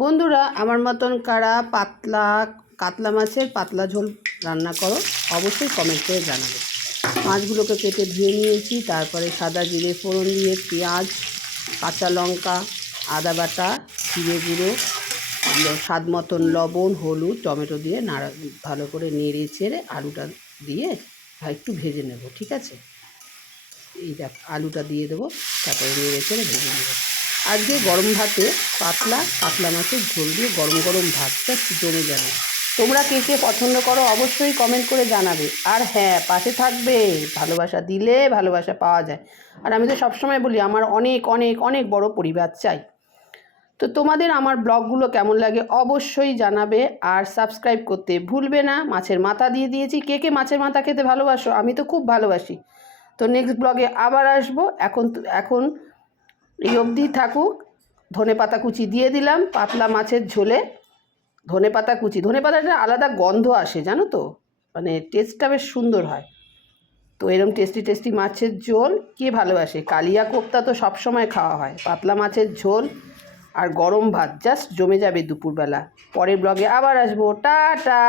বন্ধুরা, আমার মতন কারা পাতলা কাতলা মাছের পাতলা ঝোল রান্না করো, অবশ্যই কমেন্ট করে জানাবে। মাছগুলোকে কেটে ধুয়ে নিয়েছি, তারপরে সাদা জিরে ফোড়ন দিয়ে পেঁয়াজ, কাঁচা লঙ্কা, আদা বাটা, জিরে গুঁড়ো স্বাদ মতন লবণ, হলুদ, টমেটো দিয়ে নাড়া, ভালো করে নেড়ে চেড়ে আলুটা দিয়ে একটু ভেজে নেব, ঠিক আছে? এই দেখ, আলুটা দিয়ে দেবো, তারপরে নেড়ে চেড়ে ভেজে নেব। আজকে গরম ভাতে পাতলা কাতলা মাছের ঝোল দিয়ে গরম গরম ভাতটা জমে যাবে। তোমরা কে কে পছন্দ করো অবশ্যই কমেন্ট করে জানাবে। আর হ্যাঁ পাশে থাকবে, ভালোবাসা দিলে ভালোবাসা পাওয়া যায়। আর আমি তো সবসময় বলি, আমার অনেক অনেক অনেক বড় পরিবার চাই। তো তোমাদের আমার ব্লগগুলো কেমন লাগে অবশ্যই জানাবে আর সাবস্ক্রাইব করতে ভুলবে না। মাছের মাথা দিয়ে দিয়েছি। কে কে মাছের মাথা খেতে ভালোবাসো? আমি তো খুব ভালোবাসি। তো নেক্সট ব্লগে আবার আসব। এখন এখন এই অবধি থাকুক। ধনে পাতা কুচি দিয়ে দিলাম, পাতলা মাছের ঝোলে। ধনে পাতা কুচি, ধনে পাতাটা আলাদা গন্ধ আসে, জানো তো? মানে টেস্টটা বেশ সুন্দর হয়। তো এরম টেস্টি টেস্টি মাছের ঝোল কে ভালোবাসে? কালিয়া কোপ্তা তো সবসময় খাওয়া হয়। পাতলা মাছের ঝোল আর গরম ভাত জাস্ট জমে যাবে দুপুরবেলা। পরের ব্লগে আবার আসব। টাটা!